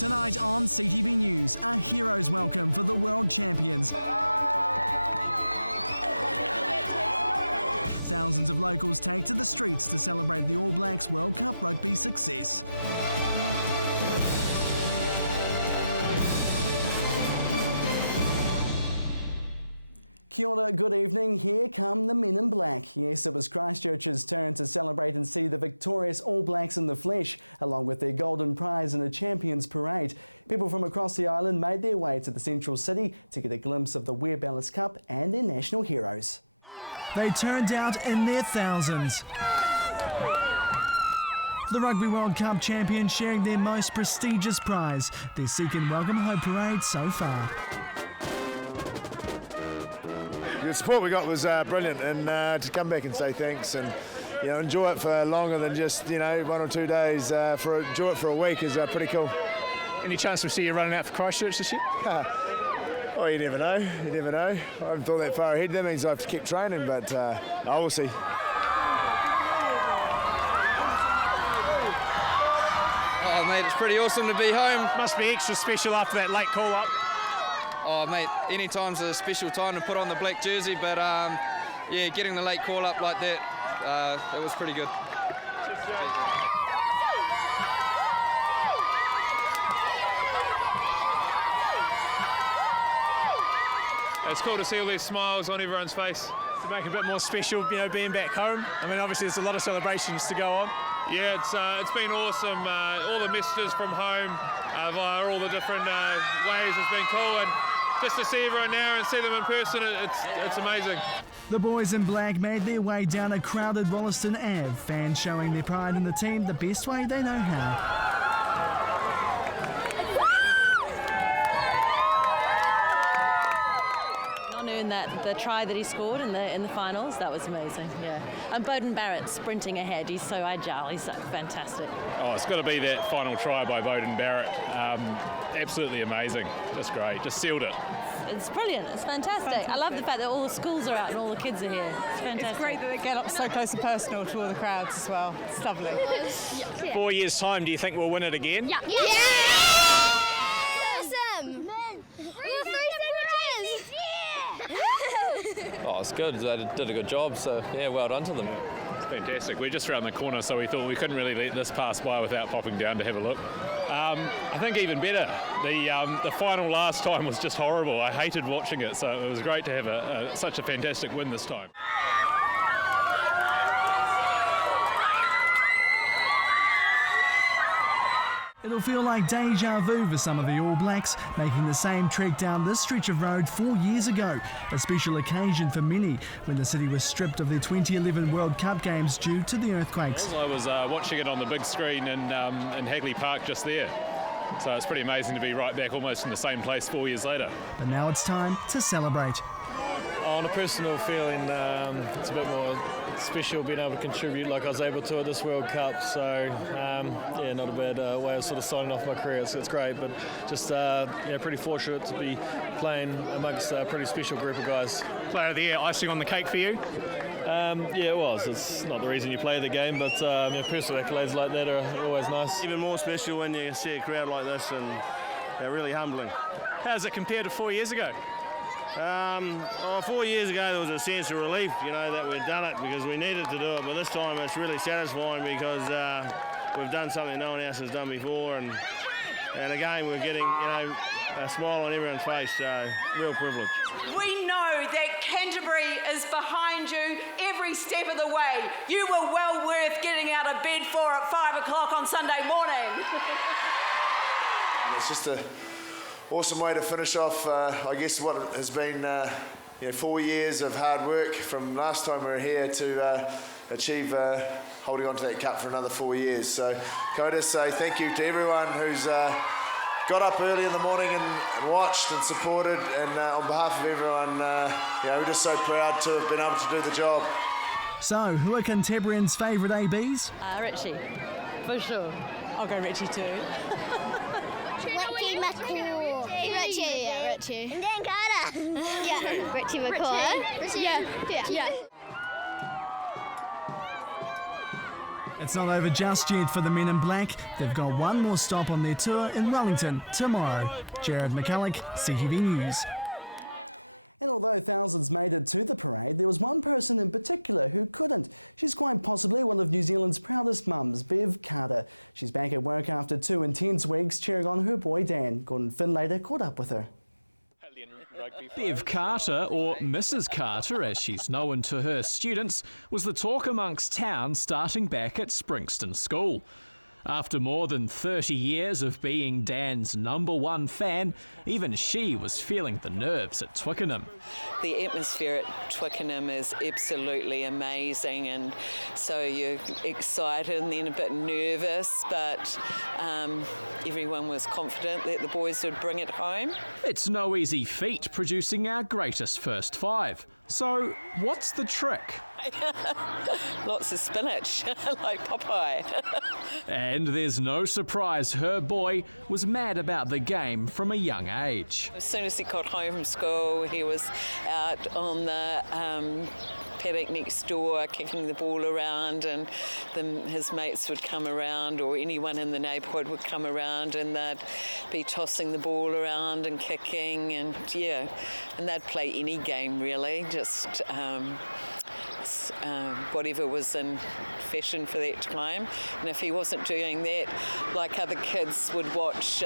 Tonight on CTV News, a hero's welcome for the world champions. Thousands of locals take to the streets to celebrate the All Blacks World Cup rugby success. Kia ora, good evening. Here come the men in black. Yes, it was Christchurch's turn to celebrate and see the victorious All Blacks in the flesh, along with their golden prize in a champions parade. People from across the island made their way to the central city to get a glimpse of the Webb Ellis Cup and their national heroes. They turned out in their thousands. The Rugby World Cup champions sharing their most prestigious prize, their second welcome home parade so far. The support we got was brilliant, and to come back and say thanks and enjoy it for longer than just 1 or 2 days. Enjoy it for a week is pretty cool. Any chance we see you running out for Christchurch this year? Oh, you never know. You never know. I haven't thought that far ahead. That means I have to keep training, but I will see. Oh, mate, it's pretty awesome to be home. Must be extra special after that late call-up. Oh, mate, any time's a special time to put on the black jersey, but yeah, getting the late call-up like that, it was pretty good. It's cool to see all these smiles on everyone's face. To make it a bit more special, being back home. I mean, obviously there's a lot of celebrations to go on. Yeah, it's been awesome. All the messages from home via all the different ways has been cool, and just to see everyone now and see them in person, it's amazing. The boys in black made their way down a crowded Wollaston Ave, fans showing their pride in the team the best way they know how. That the try that he scored in the finals, that was amazing. Yeah, and Beauden Barrett sprinting ahead. He's so agile. He's so fantastic. Oh, it's got to be that final try by Beauden Barrett. Absolutely amazing. Just great. Just sealed it. It's brilliant. It's fantastic. I love the fact that all the schools are out and all the kids are here. It's fantastic. It's great that they get up so close and personal to all the crowds as well. It's lovely. 4 years' time, do you think we'll win it again? Yeah. Awesome. Oh, it's good. They did a good job, so yeah, well done to them. It's fantastic. We're just around the corner, so we thought we couldn't really let this pass by without popping down to have a look. I think even better, the final last time was just horrible. I hated watching it, so it was great to have such a fantastic win this time. It'll feel like deja vu for some of the All Blacks, making the same trek down this stretch of road 4 years ago. A special occasion for many when the city was stripped of their 2011 World Cup games due to the earthquakes. I was watching it on the big screen in Hagley Park just there. So it's pretty amazing to be right back almost in the same place 4 years later. But now it's time to celebrate. On a personal feeling, it's a bit more special being able to contribute like I was able to at this World Cup. So, yeah, not a bad way of sort of signing off my career. It's great, but just pretty fortunate to be playing amongst a pretty special group of guys. Player of the year, icing on the cake for you? Yeah, it was. It's not the reason you play the game, but personal accolades like that are always nice. Even more special when you see a crowd like this, and they're really humbling. How does it compare to 4 years ago? 4 years ago there was a sense of relief, that we'd done it because we needed to do it, but this time it's really satisfying because we've done something no one else has done before, and again we're getting a smile on everyone's face, so real privilege. We know that Canterbury is behind you every step of the way. You were well worth getting out of bed for at 5 o'clock on Sunday morning. It's just a awesome way to finish off, I guess, what has been 4 years of hard work from last time we were here to achieve holding on to that cup for another 4 years. So can I just say thank you to everyone who's got up early in the morning and watched and supported, and on behalf of everyone, we're just so proud to have been able to do the job. So, who are Canterburyans' favourite ABs? Richie, for sure. I'll go Richie too. Richie McCaw. Richie. And then Carter. Yeah. Richie McCaw. Yeah. It's not over just yet for the Men in Black. They've got one more stop on their tour in Wellington tomorrow. Jared McCulloch, CTV News. And although thousands made it to the parade, there was one person in particular who couldn't. She's quite possibly one of New Zealand's proudest mums, Bev Carter. She's back at work after 2 intense weeks cheering on her boy Dan. Gordon Finlater caught up with her. Bev Carter, or Mrs. Carter as she's known to her students, was the talk amongst town starting back at Springston School. After more than 30 years of being Dan's #1 fan, even she was feeling the nerves at Twickenham. The atmosphere at Twickenham is absolutely amazing, and so you're excited and then a bit nervous, but everyone was confident that the boys would bring it home. It's no easy feat producing our greatest first 5. So, what's the trick? Lots of spinach, like Popeye. And there's no surprise her boy was mad about the game from a young age. As soon as he got home from school, he was out on the paddock next door kicking the ball around, and his mates would come around, or anyone in the neighbourhood would come around, and they'd be tossing the ball around and kicking, and they'd play any game really, just whatever was in fashion for that time. And if he wasn't doing that, like other kids would watch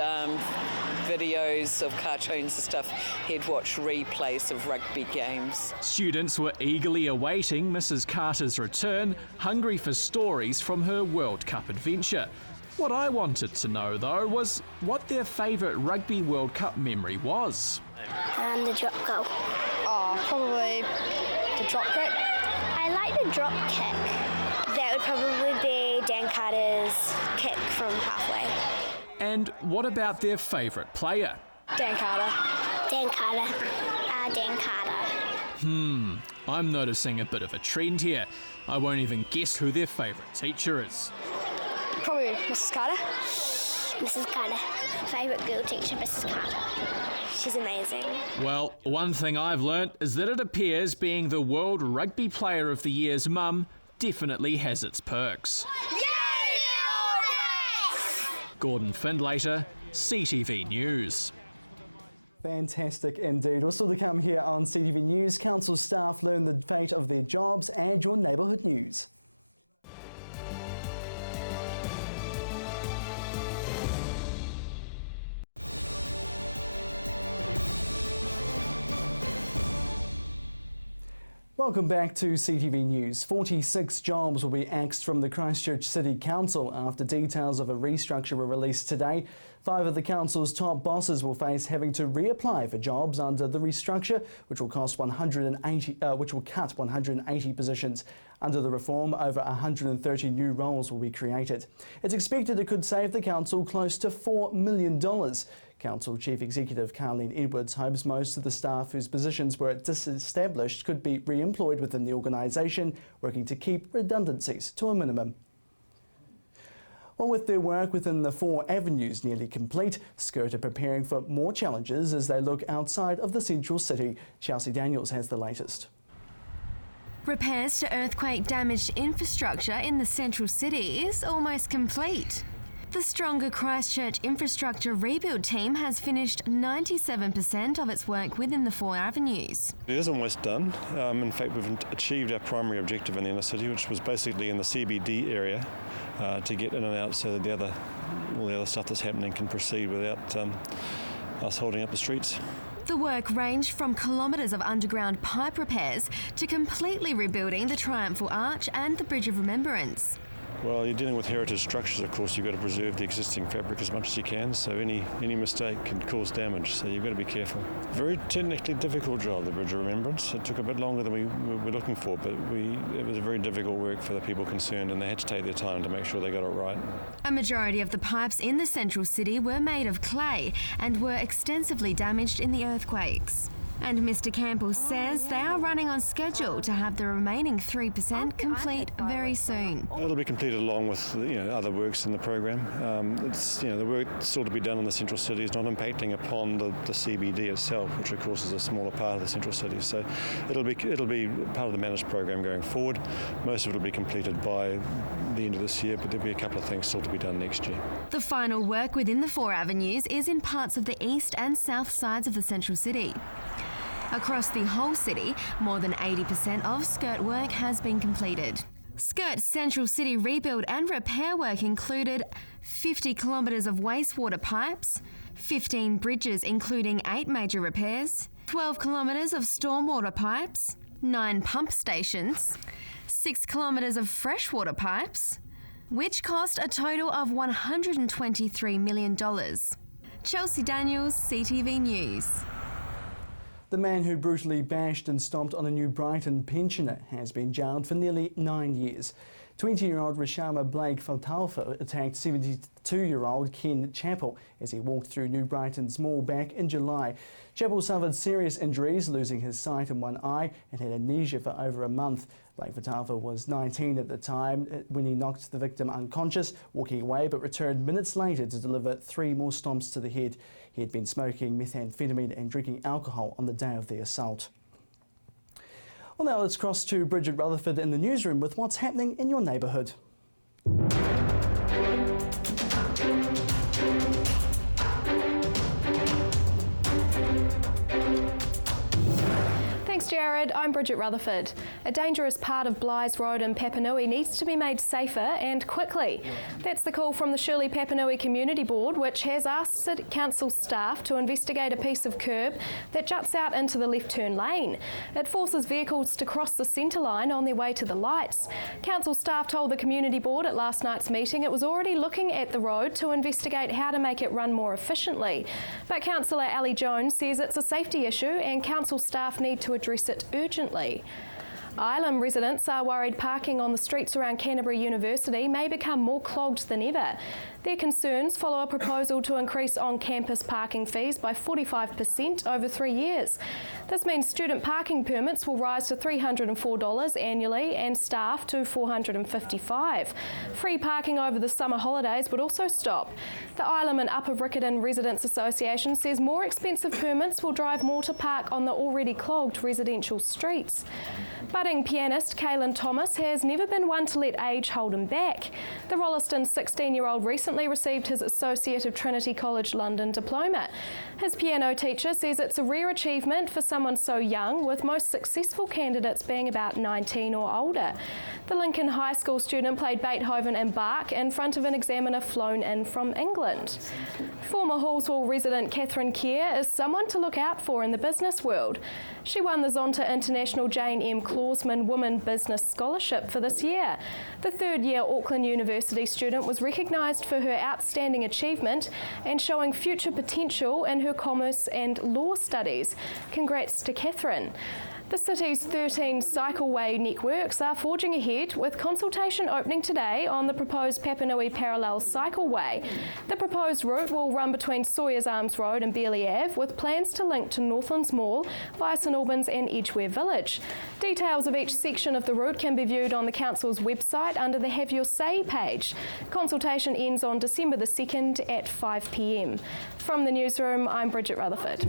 videos of cartoons and stuff, he'd watch replays of rugby games. Students were eagerly awaiting Mrs. Carter's return, hungry for stories from her World Cup adventure. What I wanted to know, though, was what their favourite Rugby World Cup memory was. The drop goal. Oh, probably the drop kick. I like the drop kick. That would probably be Dan Carter's kick from halfway. And what about their favourite player? Dan Carter. Dan Carter. Dan Carter. I'm noticing a bit of a trend here. I won't even guess who their favourite teacher is. Probably Mrs. Carter. Mrs. Carter. Favourite girl teacher, Mrs. Carter. She's amazing. Well, one thing I've learnt is that it appears being the World Rugby Player of the Year's mum definitely has its perks. Yay, Gordon Finlater, CTV News. Fantastic indeed. Well, still to come here on CTV News, council staff learn the fate of their jobs and your neighbourhood news. Welcome back to CTV News. 46 jobs will be axed from the Christchurch City Council after details of a restructure were released today. 5 of the council's top bosses will face having to reapply for jobs under the restructure, which will cut 180 positions. Under the reform, over 130 new roles will be created. It's expected it could save the council close to $4 million. Council Chief Executive Carleen Edwards hopes most of the staff whose positions were disestablished could be re-employed within the organisation, working to keep redundancies to a minimum. Well, with their work within the 4 avenues nearly complete, Skirt are preparing for more challenges as they look outside of the central city. Chelsea Daniels has the latest. Repairs to earthquake-damaged infrastructure in the central city is almost complete. The Stronger Christchurch Infrastructure Rebuild team has finished 97% of its work within the 4 avenues. It is almost done. In fact, we've achieved our primary objective in the inner city, which was basically in the CBD area, to get in and out so that all the other stuff that's happening can proceed without us holding up the streets. The work ranged from kilometres of underground pipe repairs to completely rebuilding the Triumphal Arch and the Bridge of Remembrance. Well, you're dealing with heritage structures, of course. You've got to preserve the existing fabric as much as you can, so any mistake can cause damage, so you've got to be careful. Very technically difficult job, the Bridge of Remembrance. It took a bit longer than we were looking for, but it was a very difficult work for the people concerned, and they had to take their time to make sure they got it right. A majority of the pipes in the central city were made of clay and were extensively damaged in the earthquakes. And Mr. Campbell says they are running on schedule to have the remaining 3% complete very soon. It'll be completed along with other works in the program. The work still to be done in the central city is not impacting upon the CBD itself, which of course is a smaller part of the central city. So it'll be part of the managed program going forward. Most of it will be completed by the end of this year, but there'll be a couple of things still to be done next year. The final work within the 4 avenues is in parts of the east and south sides of the central city. Across the whole city, more than 80% of skirt work has been completed. Skirt Central City rebuild and repair work included 50 kilometres of wastewater pipes, 15 bridges including 8 major repairs, 12 kilometres of stormwater pipes, 9 pump stations, 6 kilometres of freshwater pipes, which cost a total of $123 million. Chelsea Daniels, CTV News. The man who brutally bashed and stomped on a New Brighton pensioner has been jailed for nearly 9 years. 20-year-old Rashama Blake Faltalfa attacked 72-year-old Ken Chappell as he walked through New Brighton's mall back in July. Chappell suffered serious injuries, losing his sight in one eye and had amnesia for over a month. Blake Faltalfa was 19 at the time when he knocked the victim unconscious, walking away, but returned minutes later to deliver 3 more stomps to the head. He had been smoking methamphetamine and drinking alcohol on the day of the assault. Well, now let's cross to Bridget Rutherford in the newsroom with what's happening in your neighbourhood. Thanks, Jared. I'm Bridget Rutherford. A dangerous part of Blythe Road in Papanui needs to be made safer and quickly. That's the call from the Shirley Papanui Community Board, which has asked City Council staff to investigate a piece of curb that juts out into the left turn lane. It forces vehicles to cross the centre line on their way to the lights. Council staff told the Community Board at last night's meeting it was already looking at the road to investigate how to make it run more efficiently. But Councillor Ali Jones says it's a safety issue and Council staff need to address it urgently. Ilam residents are worried parking on the streets around Canterbury University may become more clogged than ever. Their concerns follow a proposal to increase on-campus parking fees by 45% over 3 years. This means student parking permits will rise to $304 annually and staff to $455. Free parking over the summer holidays would also stop. The Ilam and Upper Riccarton Residents Association says more expensive permits will drive more to park on the already clogged residential streets. Budding pianist Caelan Thomas has never been one to let age hold him back. The Rolleston 16-year-old recently received his Associate of Trinity College London diploma. His piano teacher says it's a rare achievement for someone so young, with most successful candidates being about 19 or older. The Lincoln High School student played Beethoven and Bach in front of an examiner flown in from England. Former Hallsville resident Catherine Kerr is someone to look out for in the business world. She won the Zonta International Jane M. Clausman Women Business Scholarship for this year. The third-year Auckland University student was recognised for her outstanding achievement and showing future potential in her commerce and law studies. Congrats to Catherine. The city's 13 cycleway networks are forging ahead, with consultation opening today on the proposed Papanui Parallel Cycleway. The proposed route will run between Sawyers Arms Road and Bearley Ave, with plans to link to Northlands Mall via St Albans and Edgware Village. Details of each section of the route can be viewed on the Council's website under the Have Your Say page. Consultation ends on December the 2nd at 5 p.m. From the newsroom, I'm Bridget Rutherford.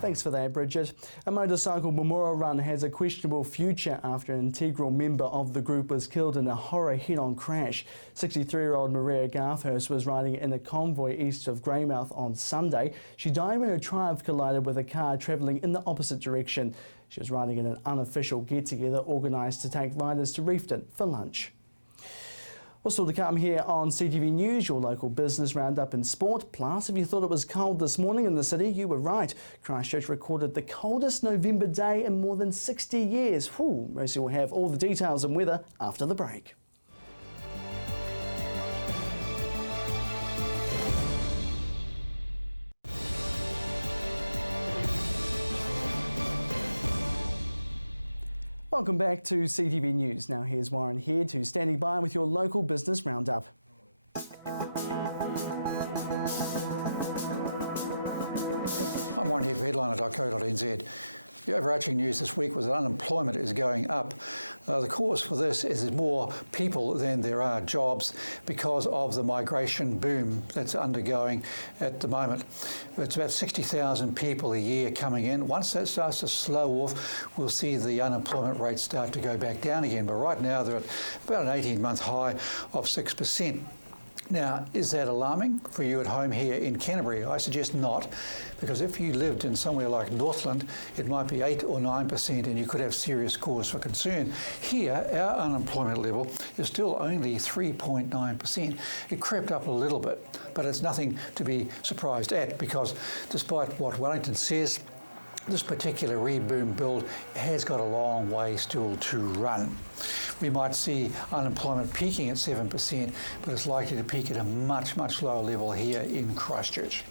Thanks for that, Bridget. A motorcycle memorial run has a questionable future after an integral member of the group was killed in a horror head-on crash. 63-year-old Maria Garthurst was riding in a convoy east of Greymouth on Sunday. She died when her Triumph collided with a car travelling in the opposite direction. She was riding in an unofficial get-together organised to take riders to Reefton for lunch. Well, still to come here on CTV News, your local business roundup in sport. Plus, if you thought it was cold this morning in the city, you were right. Christchurch recorded the coldest November day in more than 60 years. Whew, Mercy will have all the details and weather after the break. Welcome back to CTV News. Now here's Warren here to standing by with your local business roundup. I'm Warren here for headliner.co.nz. The overarching news this week was that unemployment is going up. The cause for this is there's more people than there are jobs because of the migration boom that's undergoing at the moment. It's about 60,000 people a year coming in. Once that starts to slow off, we'll see the unemployment rate start to go back down again. But right now they're at about an 18-month high of 6%. Now, is that alarming for you at home here in Canterbury? I suggest not, because if you lived in somewhere like Northland, it might be 8 or 9% and you could have serious cause for concern. Here, our unemployment level is still only 3.9%. It crept up a little bit, but it's nothing to be surprised at, because despite what Wellington says, this particular reboom build has got a long way still to run. We might see unemployment peaking at 7%, but it's likely to peak at a much, much lower level here in Christchurch.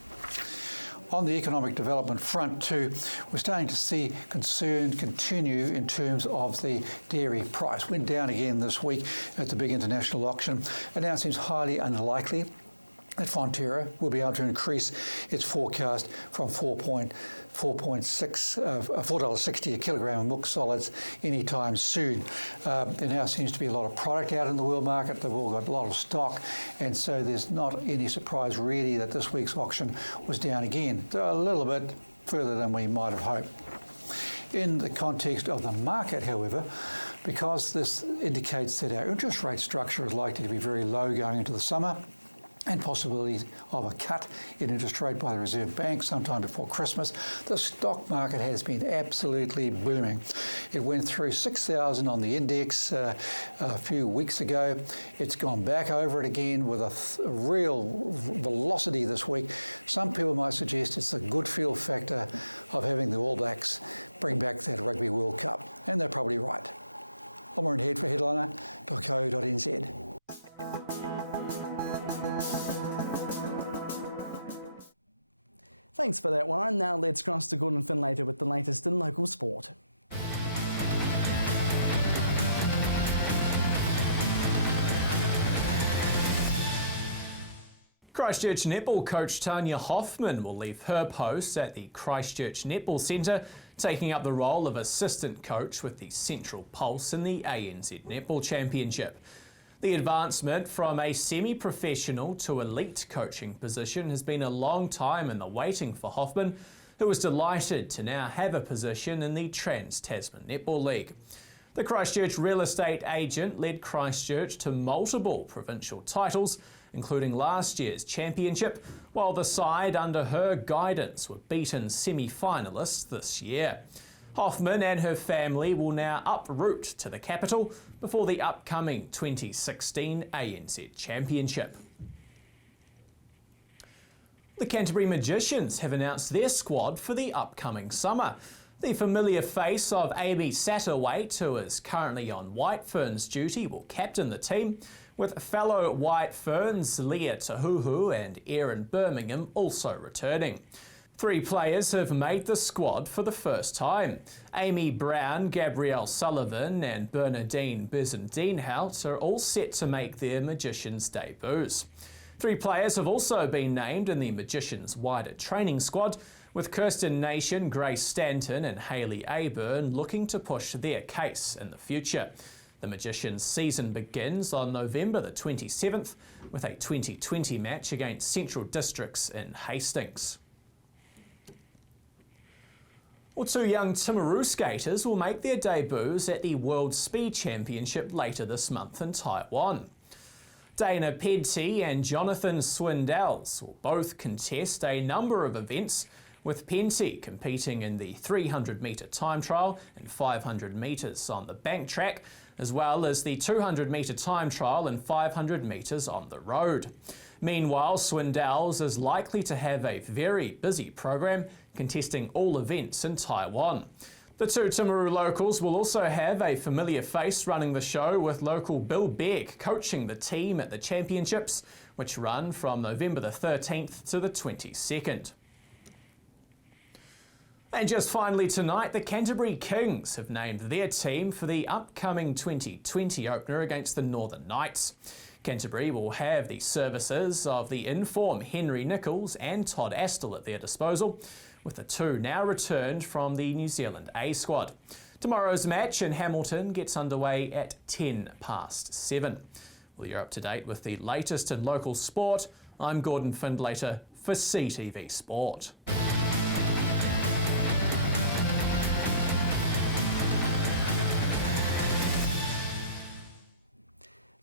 On the economic development front too, we're starting to see concern continue in terms of the dairy price. Went down again this week at the big international auction, and now it seems highly unlikely that Fonterra will be able to increase its forecast from $4.60 a kilogram of milk solids anytime soon. There now seems to be a lot of product out in the world market. They've all got a lot of stock, and so there's not any surprise really that this week's auction was down again, a little bit further than we might have hoped. In the context of the market, however, because this indicates that our interest rate structure is likely to be very low going into the summer, and possibilities of a cut in interest rate by the Reserve Bank sometime before Christmas, the stock market has been absolutely booming. It went through 6,000 on the index a few weeks ago. It's gone back over it again with a real velocity this week. Some people might suggest it's a good feel factor of having the All Blacks bring back that Rugby World Cup, and they're probably right. I'm Warren Head for headliner.co.nz. Thanks for that, Warren. Now let's cross to Gordon Finlater with the latest in local sport. Christchurch netball coach Tanya Hoffman will leave her post at the Christchurch Netball Centre, taking up the role of assistant coach with the Central Pulse in the ANZ Netball Championship. The advancement from a semi-professional to elite coaching position has been a long time in the waiting for Hoffman, who was delighted to now have a position in the Trans-Tasman Netball League. The Christchurch real estate agent led Christchurch to multiple provincial titles, including last year's championship, while the side under her guidance were beaten semi-finalists this year. Hoffman and her family will now uproot to the capital before the upcoming 2016 ANZ Championship. The Canterbury Magicians have announced their squad for the upcoming summer. The familiar face of Amy Satterwhite, who is currently on White Ferns duty, will captain the team, with fellow White Ferns Leah Tahuhu and Erin Birmingham also returning. 3 players have made the squad for the first time. Amy Brown, Gabrielle Sullivan and Bernadine Bizendine-Hout are all set to make their Magicians debuts. 3 players have also been named in the Magicians' wider training squad, with Kirsten Nation, Grace Stanton and Hayley Aburn looking to push their case in the future. The Magicians' season begins on November the 27th with a 2020 match against Central Districts in Hastings. Well, 2 young Timaru skaters will make their debuts at the World Speed Championship later this month in Taiwan. Dana Penty and Jonathan Swindells will both contest a number of events, with Penty competing in the 300-metre time trial and 500 metres on the bank track, as well as the 200-metre time trial and 500 metres on the road. Meanwhile, Swindells is likely to have a very busy program, contesting all events in Taiwan. The 2 Timaru locals will also have a familiar face running the show, with local Bill Beck coaching the team at the championships, which run from November the 13th to the 22nd. And just finally tonight, the Canterbury Kings have named their team for the upcoming 2020 opener against the Northern Knights. Canterbury will have the services of the in-form Henry Nichols and Todd Astle at their disposal, with the two now returned from the New Zealand A squad. Tomorrow's match in Hamilton gets underway at 7:10. Well, you're up to date with the latest in local sport. I'm Gordon Findlater for CTV Sport.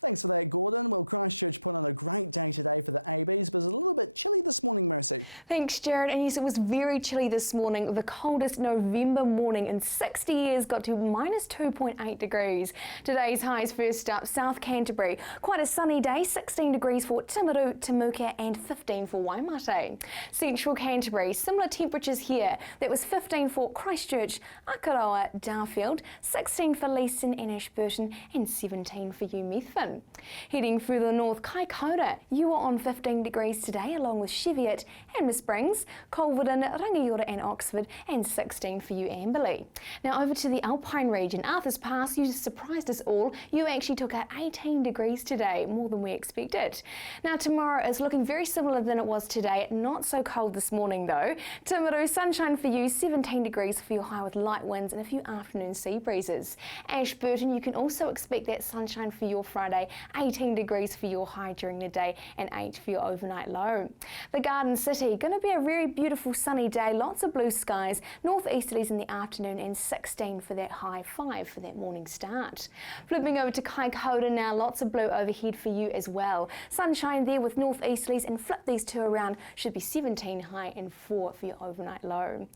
Thanks for that, Gordon. Well, Christchurch put on a great day today for the ABs, but it's a little bit chilly this morning, Mercy. Thanks, Jared. And yes, it was very chilly this morning. The coldest November morning in 60 years got to -2.8 degrees. Today's highs first up, South Canterbury. Quite a sunny day, 16 degrees for Timaru, Temuka and 15 for Waimate. Central Canterbury, similar temperatures here. That was 15 for Christchurch, Akaroa, Darfield, 16 for Leeston and Ashburton and 17 for Methven. Heading further north, Kaikoura, you are on 15 degrees today along with Cheviot, Hammer Springs, Colverdon, Rangiora and Oxford and 16 for you Amberley. Now over to the Alpine region, Arthur's Pass, you surprised us all. You actually took out 18 degrees today, more than we expected. Now tomorrow is looking very similar than it was today, not so cold this morning though. Timaru, sunshine for you, 17 degrees for your high with light winds and a few afternoon sea breezes. Ashburton, you can also expect that sunshine for your Friday, 18 degrees for your high during the day and 8 for your overnight low. The Garden City, going to be a very beautiful sunny day, lots of blue skies, northeasterlies in the afternoon and 16 for that high, 5 for that morning start. Flipping over to Kaikoura now, lots of blue overhead for you as well. Sunshine there with northeasterlies and flip these two around, should be 17 high and 4 for your overnight low.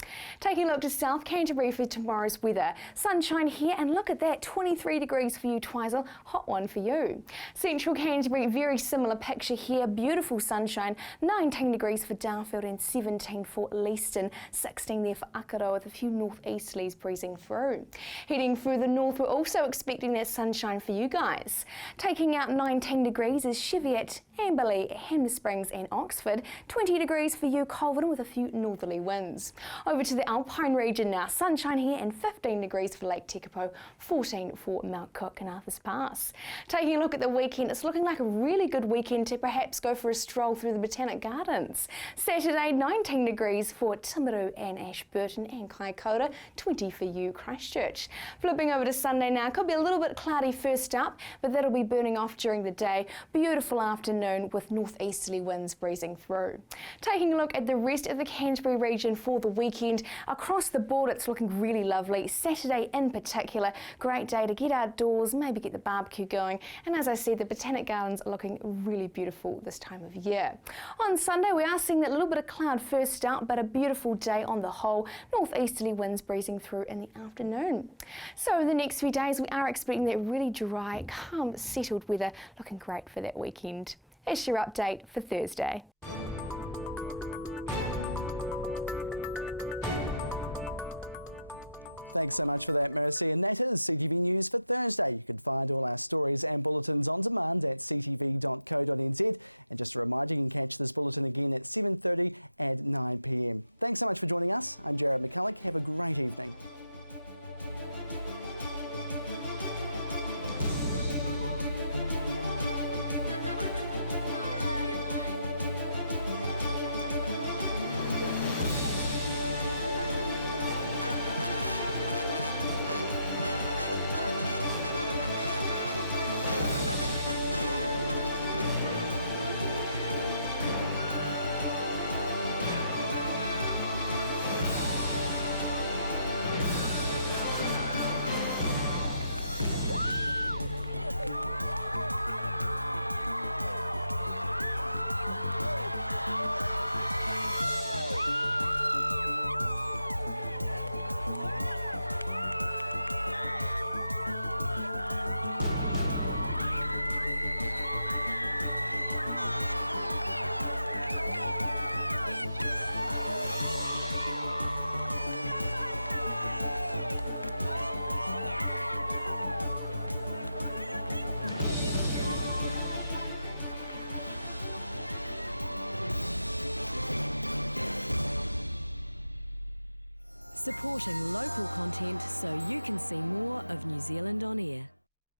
Taking a look to South Canterbury for tomorrow's weather. Sunshine here and look at that, 23 degrees for you Twizel, hot one for you. Central Canterbury, very similar picture here, beautiful sunshine, 19 degrees for Darfield and 17 for Leeston, 16 there for Akaroa with a few northeasterlies breezing through. Heading further north, we're also expecting that sunshine for you guys. Taking out 19 degrees is Cheviot, Amberley, Hammer Springs and Oxford, 20 degrees for you Colvin with a few northerly winds. Over to the Alpine region now, sunshine here and 15 degrees for Lake Tekapo, 14 for Mount Cook and Arthur's Pass. Taking a look at the weekend, it's looking like a really good weekend to perhaps go for a stroll through the Botanic Gardens. Saturday, 19 degrees for Timaru and Ashburton and Kaikoura, 20 for you Christchurch. Flipping over to Sunday now, could be a little bit cloudy first up, but that'll be burning off during the day. Beautiful afternoon with northeasterly winds breezing through. Taking a look at the rest of the Canterbury region for the weekend, across the board it's looking really lovely. Saturday in particular, great day to get outdoors, maybe get the barbecue going. And as I said, the Botanic Gardens are looking really beautiful this time of year. On Sunday, we are seeing that little bit of cloud first out, but a beautiful day on the whole. Northeasterly winds breezing through in the afternoon. So in the next few days, we are expecting that really dry, calm, settled weather, looking great for that weekend. That's your update for Thursday. Thanks so much for that, Mercy. And that is CTV News for Thursday. You can find all our stories and bulletins on demand at ctv.co.nz. And just a reminder, you can catch this bulletin again at 7:30 and 9 p.m. Thanks so much for joining us. I'm Jared McCulloch. Have a great evening. supporting local content so you can see more of New Zealand on air.